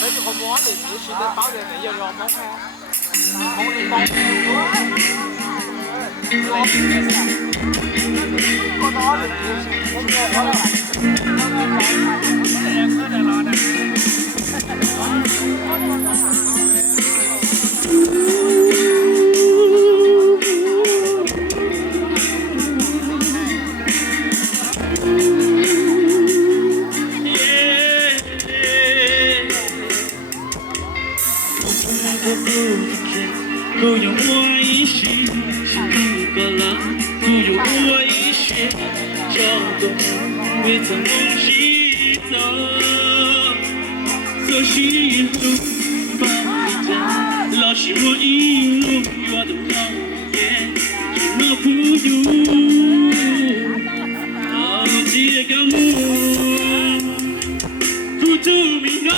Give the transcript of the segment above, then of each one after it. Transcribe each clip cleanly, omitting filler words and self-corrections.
mấy cái con món thì chỉ đến báo giờ này giờ rồi món ha món đi món con đó thì con nghe đó làกูอยู่หัวอีชีกูก็รักกูอยู่หัวอีชีเจ้าตัวไม่ต้องมองชีตา可惜路放不下老是我一路我的讨厌什么不有好几个梦不透明的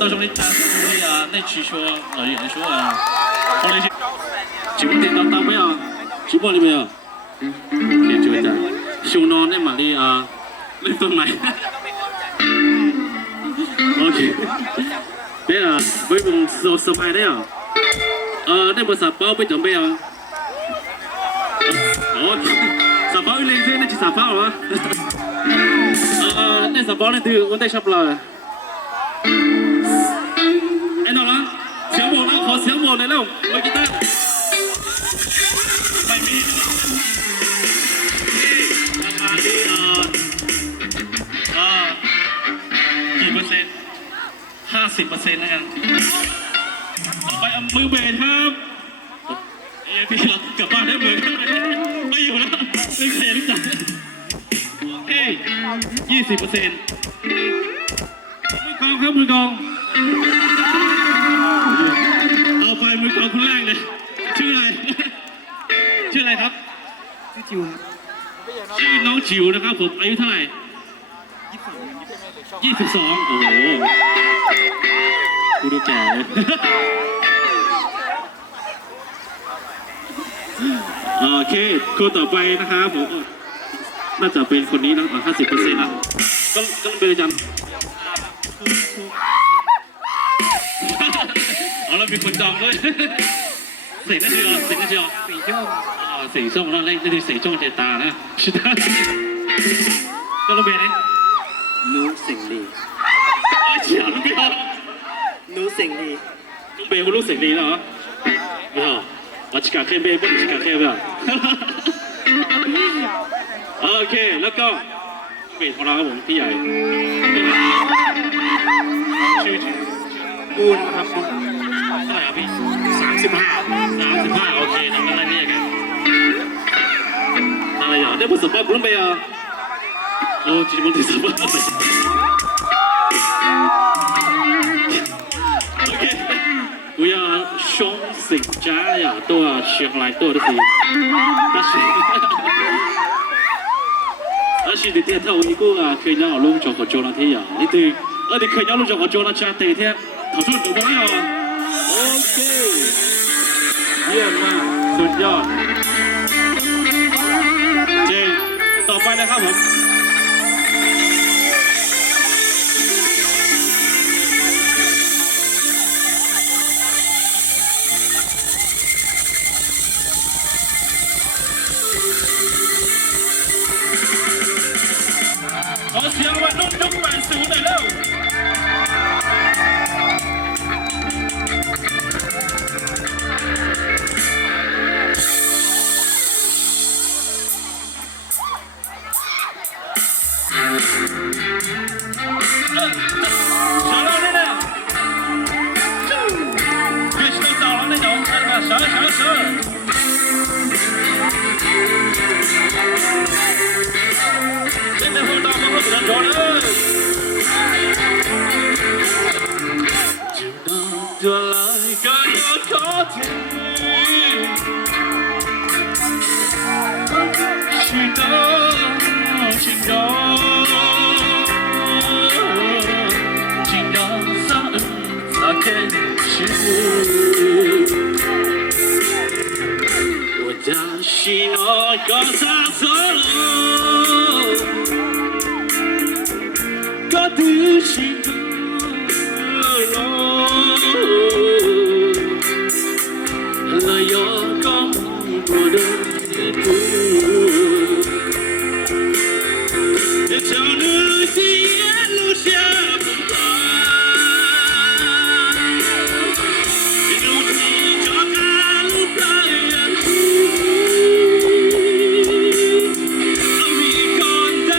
到时候你打你啊，那去说人说啊，后来就点到没有？直播里没有？点就在熊นอนได้มาลีเล่นตรงไหนโอเคเนี่ยไม่เป็นเซอร์ไพรส์ได้เหรอได้ภาษาเป้าไปจำไม่เอาโอเคสาเป้าอีเล่นนี่จะสาเป้าเหรอได้สาเป้านี่คือวันได้ชอบเราไอ้น้องล่ะเสียงบอกนะ ขอเสียงโหวตหน่อยแล้วมือกีตาร์ไม่มีราคาที่กี่เปอร์เซ็นต์50%แล้วกันต่อไปเอามือเบสครับพี่เรากลับบ้านได้มือไม่อยู่แล้วไม่เคยรู้จักเฮ้ย20%มือกองครับมือกองเอาไปมือกองคนแรกเลยชื่ออะไรชื่ออะไรครับชื่อน้องจิ๋วนะครับผมอายุเท่าไหร่22โอ้โหกูดูแก่เลยโอเคคนต่อไปนะครับผมน่าจะเป็นคนนี้นะ50%นะก็เป็นอาจารย์เอาแล้วมีคนจองด้วยเสียงนั่นคือเสียงนั่นคือเสียงช่องนั่นเล่นนี่เสียงช่องเจตานะชิดาก็ระเบิดเลยนูเสียงดีเฉียบไม่เอานูเสียงดีต้องเบย์คุณรู้เสียงดีเหรอไม่เอาชิคาเคนเบย์เป็นชิคาเคนเปล่าโอเคแล้วก็เบย์ของเราครับผมพี่ใหญ่ชื่อบูนครับเท่าไหร่ครับพี่35โอเคทำอะไรเนี่ยกันอะไรอย่างได้ผลสำเร็จคุณเบย์โอ้จริงมันถึงสำเร็จ我要双成家呀，都要上来多的是，但是你睇頭一個啊，佢有攞咗個做啦睇呀，你哋我哋佢有攞咗個做啦，就地睇頭先做過啦，OK， เยี่ยมมากสุดยอดเจต่อไปนะครับผมขอเสียงวันนุ่มยุค80หน่อยเร็ว就来个有口甜，许多情动，情动散撒开去，我的心我搞砸错了，搞的心动了。了有个梦过的地图，这条路的沿路下不来，路的脚踏路在远处，我没看待，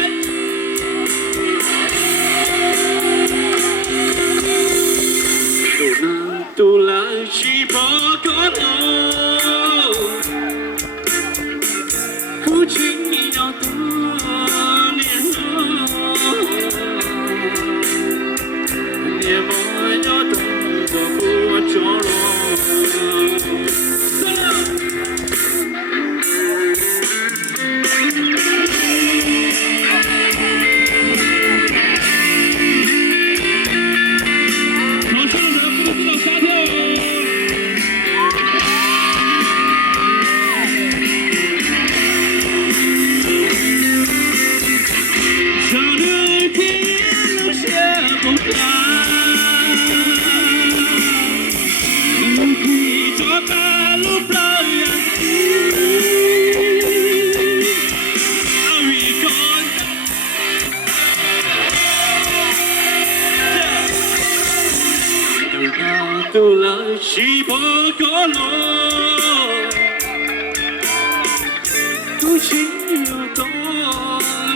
不情有多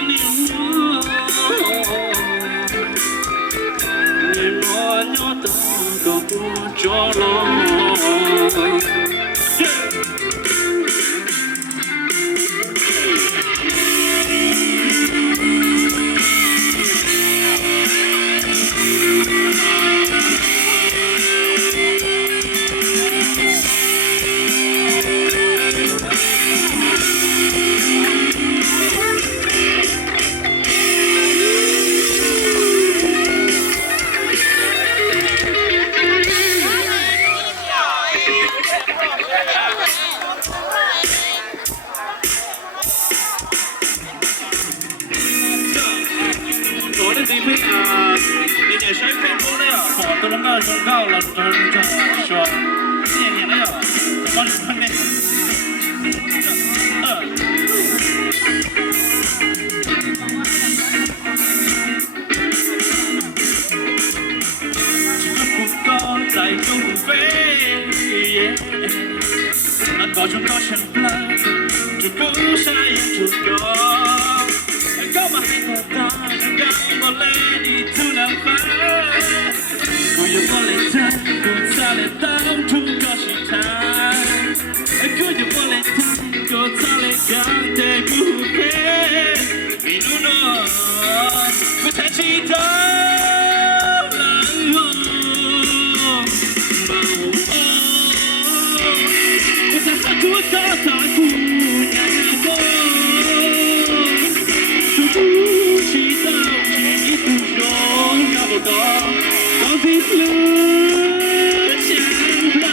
年你我要到个不着落。我的地位啊，你也谁配不了？我都能升高了，都这说，年了呀，我你们不高在中飞，那高中高成plan，就不下眼就高。高嘛还大，高我来你不能翻，我有我来谈，我才来当初高心谈，我有我来谈，我才来讲的不配，你努诺，我才知道了我才喊出大大姑娘我。不知道你不容要不到，到底路相伴。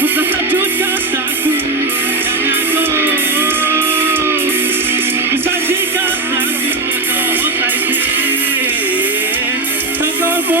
不是喊出大大姑娘我，不是几个大姑我在听，他告我。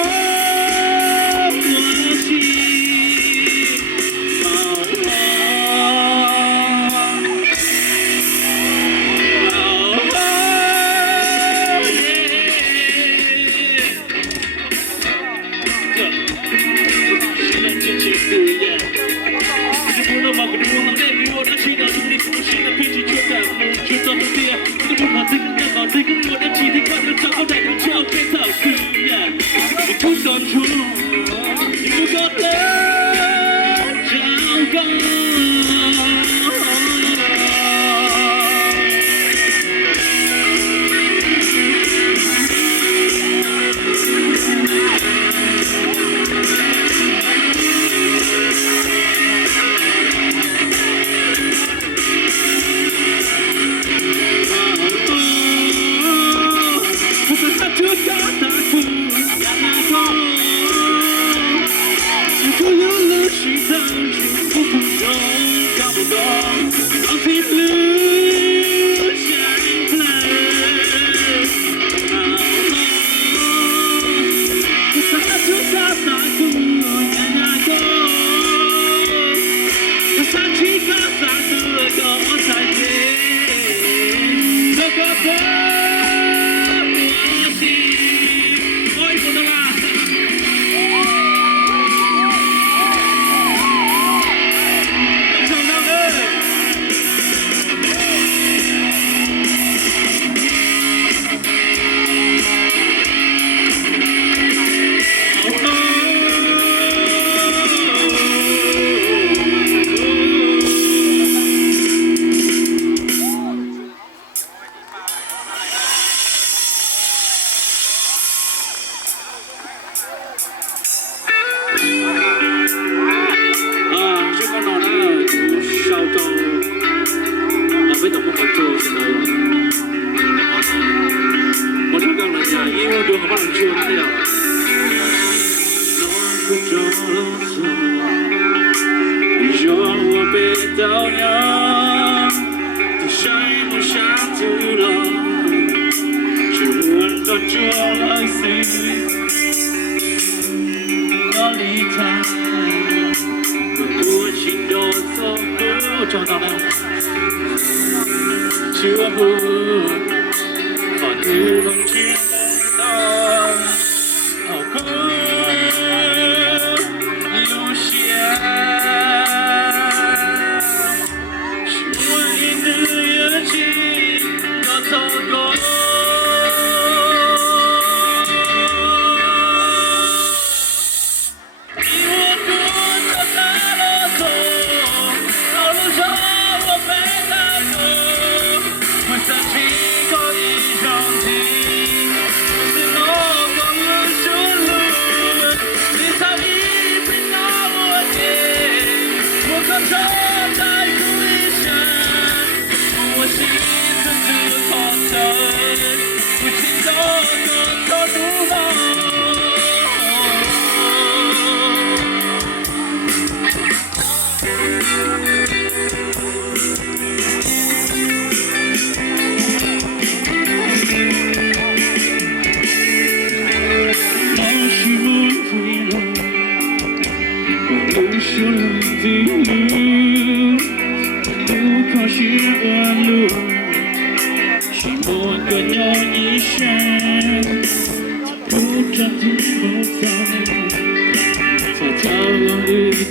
好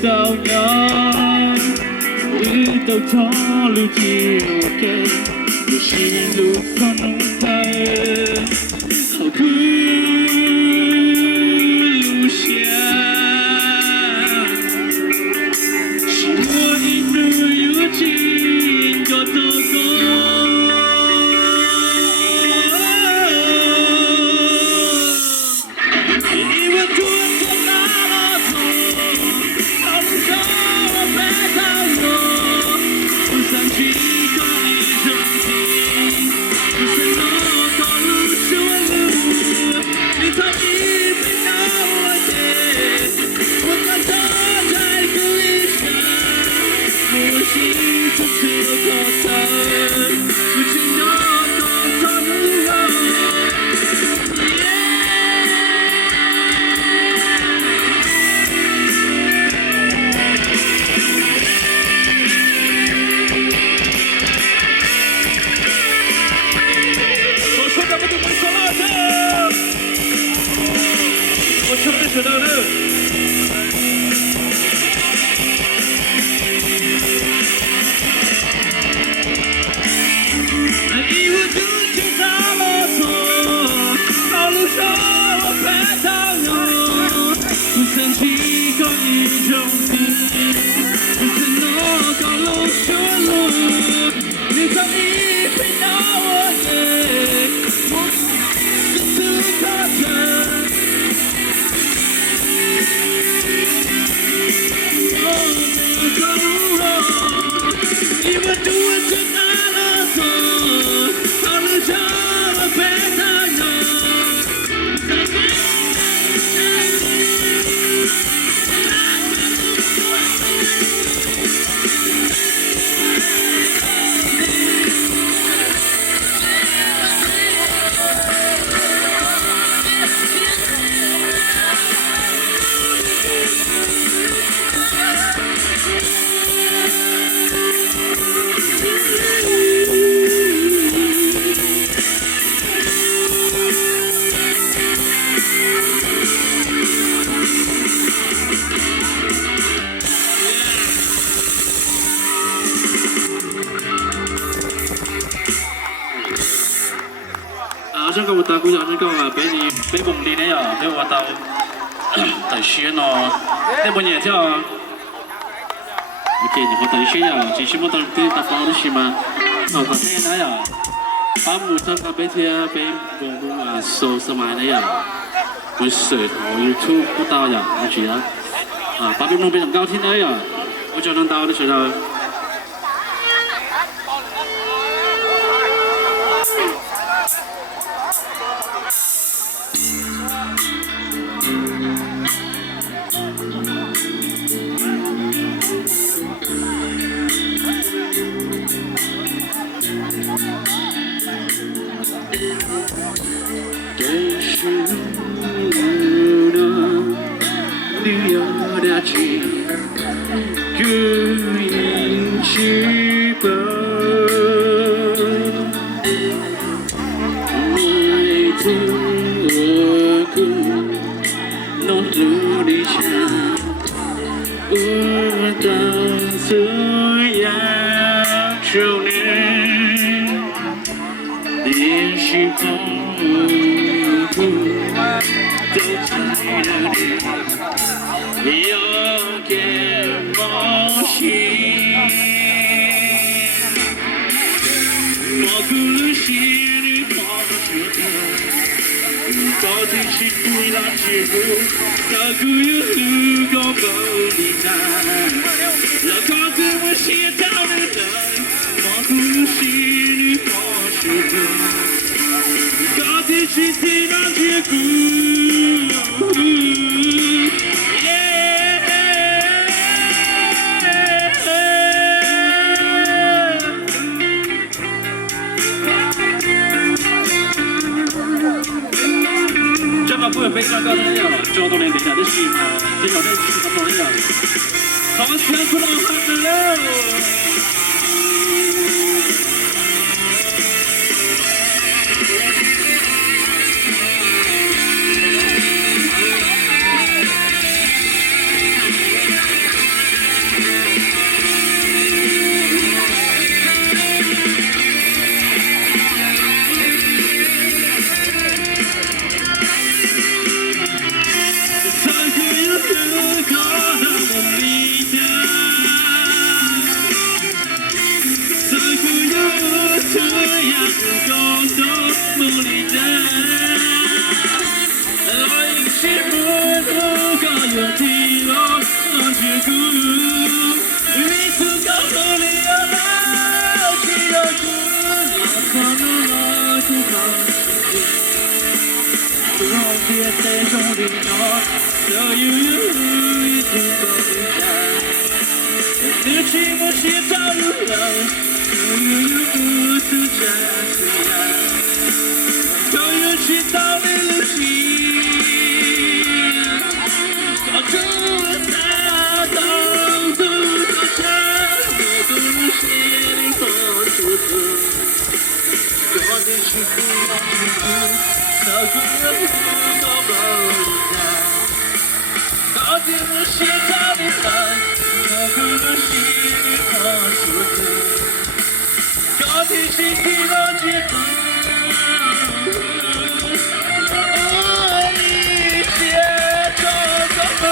tao nhớ tao cho lưu chiều kê lưu chi lưu con nông tay hậu cứ lưu xia chỉ muốn ít nữ yêu chi cho tao có chúng tôi ta cũng chúng tôi là bên vùng đi đấy à, thế mà tao tại xuyên nó, thế bây giờ theo, ok, thì họ tại xuyên à, chỉ xin một tầng tư ta có được gì mà, họ có thể đấy à, ba mươi tháng cái bên kia bên vùng à số số mai đấy à, với sự thảo YouTube của tao à, anh chị á, ba bên vùng bên cao thiên đấy à,我就能到的时候。别再中的我，所有不回家。你寂寞是找不到，所有不是假的，所有去到你的心，我住在东都的城，我都是你所处的。我的幸福要幸福，那个人不懂我我的梦是他的爱，那个人心里他说的，我的心里那结果，我一切都懂。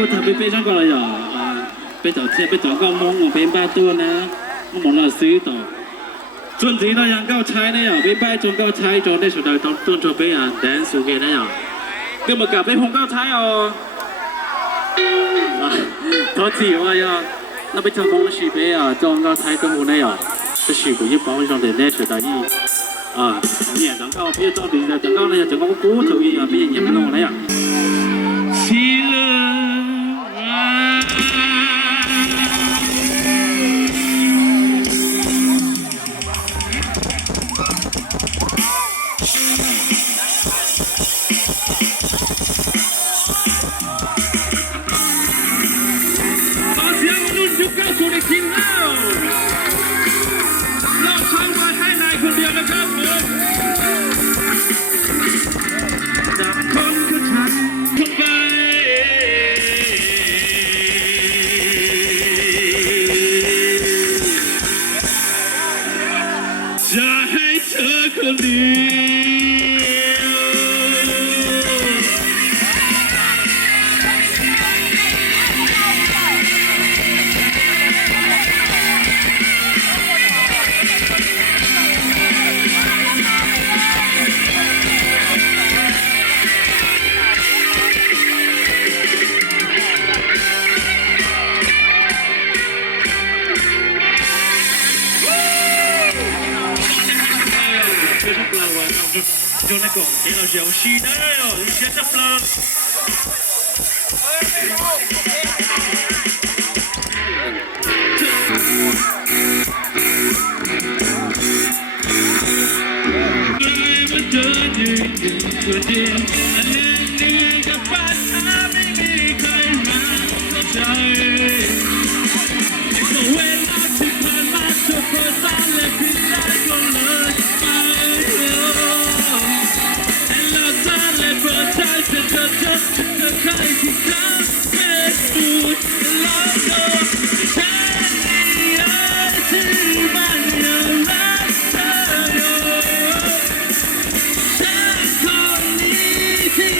ก็ทำไปเป็นช่างก็เลยอ่ะไปต่อเทียบไปต่อก็มองเป็นบ้านตัวนะมองเราซื้อต่อส่วนที่เรายังก้าวใช้เนี่ยเป็นบ้านจนก้าวใช้จนได้สุดท้ายต้นจบไปอ่ะแดนสูงเกินนะอ่ะก็มากลับไปพงก้าวใช้อ่ะทอดทีว่าอ่ะเราไปทำมองชีไปอ่ะจนก้าวใช้ตัวมูเนี่ยอ่ะจะชีกุยี่ป้องจนได้สุดท้ายเนี่ยจังก้าวพี่จนดีจังก้าวเนี่ยจังก้าวกู้ถูกอ่ะพี่ยังไม่ลงเลยอ่ะทีละJuga sudah tinggal. Lo sampai hai naik kuliahนะครับผมจากคนก็ทันเข้าไปจะให้เธอคนเดียว就那个给到游戏的哟，有些这不啦。ที่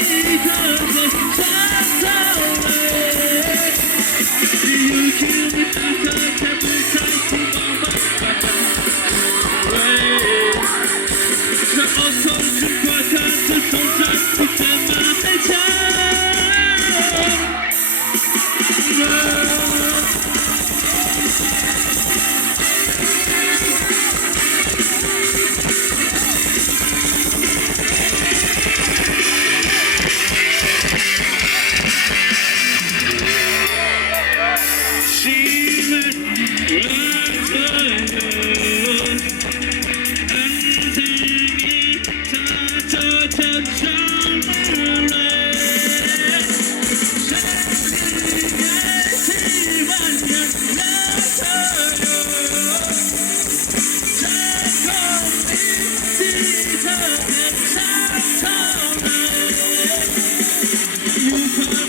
Hãy subscribe cho kênh Ghiền Mì Gõ để không bỏ lỡ